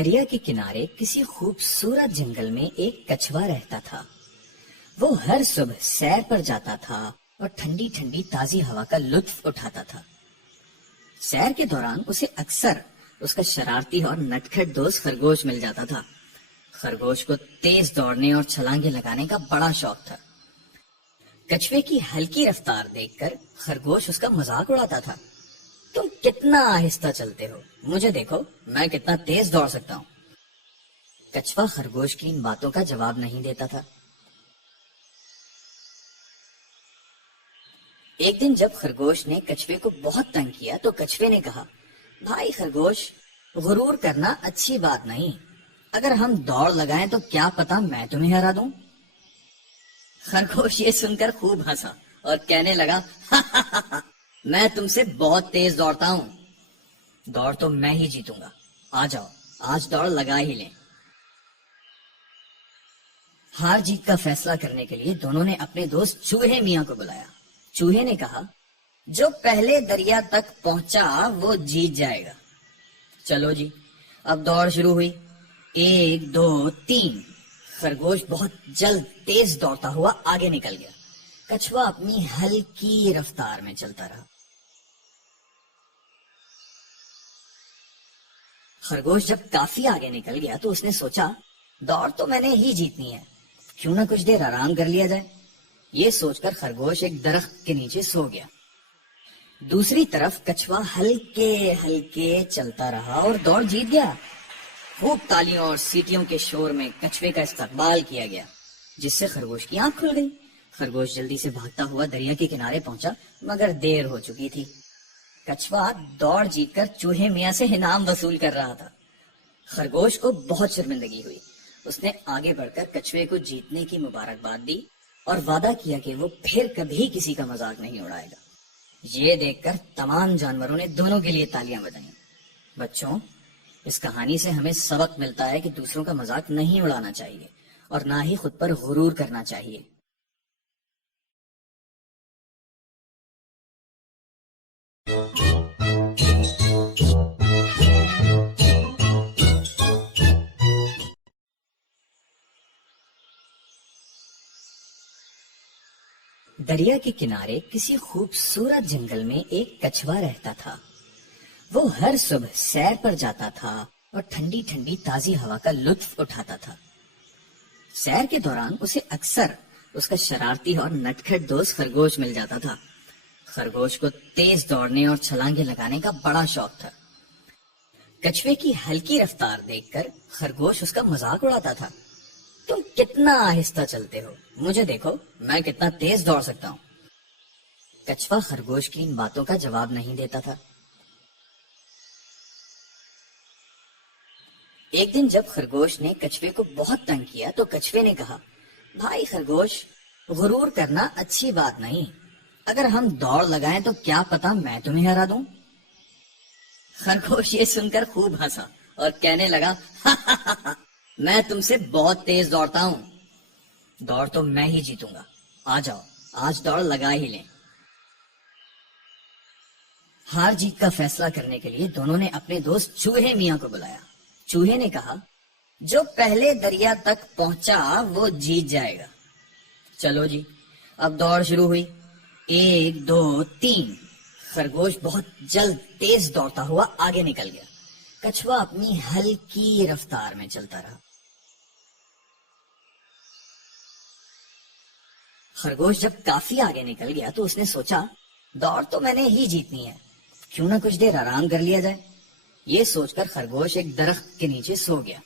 دریا کے کنارے کسی خوبصورت جنگل میں ایک کچھوا رہتا تھا۔ وہ ہر صبح سیر پر جاتا تھا اور ٹھنڈی ٹھنڈی تازی ہوا کا لطف اٹھاتا تھا۔ سیر کے دوران اسے اکثر اس کا شرارتی اور نٹکھٹ دوست خرگوش مل جاتا تھا۔ خرگوش کو تیز دوڑنے اور چھلانگیں لگانے کا بڑا شوق تھا۔ کچھوے کی ہلکی رفتار دیکھ کر خرگوش اس کا مذاق اڑاتا تھا۔ تم کتنا آہستہ چلتے ہو، مجھے دیکھو میں کتنا تیز دوڑ سکتا ہوں۔ کچھوا خرگوش کی ان باتوں کا جواب نہیں دیتا تھا۔ ایک دن جب خرگوش نے کچھوے کو بہت تنگ کیا تو کچھوے نے کہا، بھائی خرگوش، غرور کرنا اچھی بات نہیں، اگر ہم دوڑ لگائیں تو کیا پتا میں تمہیں ہرا دوں۔ خرگوش یہ سن کر خوب ہنسا اور کہنے لگا، میں تم سے بہت تیز دوڑتا ہوں، دوڑ تو میں ہی جیتوں گا، آ جاؤ آج دوڑ لگا ہی لیں۔ ہار جیت کا فیصلہ کرنے کے لیے دونوں نے اپنے دوست چوہے میاں کو بلایا۔ چوہے نے کہا، جو پہلے دریا تک پہنچا وہ جیت جائے گا۔ چلو جی، اب دوڑ شروع ہوئی۔ 1 2 3۔ خرگوش بہت جلد تیز دوڑتا ہوا آگے نکل گیا۔ کچھوا اپنی ہلکی رفتار میں چلتا رہا۔ خرگوش جب کافی آگے نکل گیا تو اس نے سوچا، دوڑ تو میں نے ہی جیتنی ہے، کیوں نہ کچھ دیر آرام کر لیا جائے۔ یہ سوچ کر خرگوش ایک درخت کے نیچے سو گیا۔ دوسری طرف کچھوا ہلکے ہلکے چلتا رہا اور دوڑ جیت گیا۔ خوب تالیوں اور سیٹیوں کے شور میں کچھوے کا استقبال کیا گیا، جس سے خرگوش کی آنکھ کھل گئی۔ خرگوش جلدی سے بھاگتا ہوا دریا کے کنارے پہنچا، مگر دیر ہو چکی تھی۔ کچھوا دوڑ جیت کر چوہے میاں سے انعام وصول کر رہا تھا۔ خرگوش کو بہت شرمندگی ہوئی۔ اس نے آگے بڑھ کر کچھوے کو جیتنے کی مبارکباد دی اور وعدہ کیا کہ وہ پھر کبھی کسی کا مذاق نہیں اڑائے گا۔ یہ دیکھ کر تمام جانوروں نے دونوں کے لیے تالیاں بجائیں۔ بچوں، اس کہانی سے ہمیں سبق ملتا ہے کہ دوسروں کا مذاق نہیں اڑانا چاہیے اور نہ ہی خود پر غرور کرنا چاہیے۔ دریا کے کنارے کسی خوبصورت جنگل میں ایک کچھوا رہتا تھا۔ وہ ہر صبح سیر پر جاتا تھا اور ٹھنڈی ٹھنڈی تازی ہوا کا لطف اٹھاتا تھا۔ سیر کے دوران اسے اکثر اس کا شرارتی اور نٹکھٹ دوست خرگوش مل جاتا تھا۔ خرگوش کو تیز دوڑنے اور چھلانگیں لگانے کا بڑا شوق تھا۔ کچھوے کی ہلکی رفتار دیکھ کر خرگوش اس کا مذاق اڑاتا تھا۔ تم کتنا آہستہ چلتے ہو، مجھے دیکھو میں کتنا تیز دوڑ سکتا ہوں۔ کچھوا خرگوش کی ان باتوں کا جواب نہیں دیتا تھا۔ ایک دن جب خرگوش نے کچھوے کو بہت تنگ کیا تو کچھوے نے کہا، بھائی خرگوش، غرور کرنا اچھی بات نہیں، اگر ہم دوڑ لگائیں تو کیا پتا میں تمہیں ہرا دوں۔ خرگوش یہ سن کر خوب ہنسا اور کہنے لگا، میں تم سے بہت تیز دوڑتا ہوں، دوڑ تو میں ہی جیتوں گا، آ جاؤ آج دوڑ لگا ہی لیں۔ ہار جیت کا فیصلہ کرنے کے لیے دونوں نے اپنے دوست چوہے میاں کو بلایا۔ چوہے نے کہا، جو پہلے دریا تک پہنچا وہ جیت جائے گا۔ چلو جی، اب دوڑ شروع ہوئی۔ 1 2 3۔ خرگوش بہت جلد تیز دوڑتا ہوا آگے نکل گیا۔ کچھوا اپنی ہلکی رفتار میں چلتا رہا۔ خرگوش جب کافی آگے نکل گیا تو اس نے سوچا، دوڑ تو میں نے ہی جیتنی ہے، کیوں نہ کچھ دیر آرام کر لیا جائے۔ یہ سوچ کر خرگوش ایک درخت کے نیچے سو گیا۔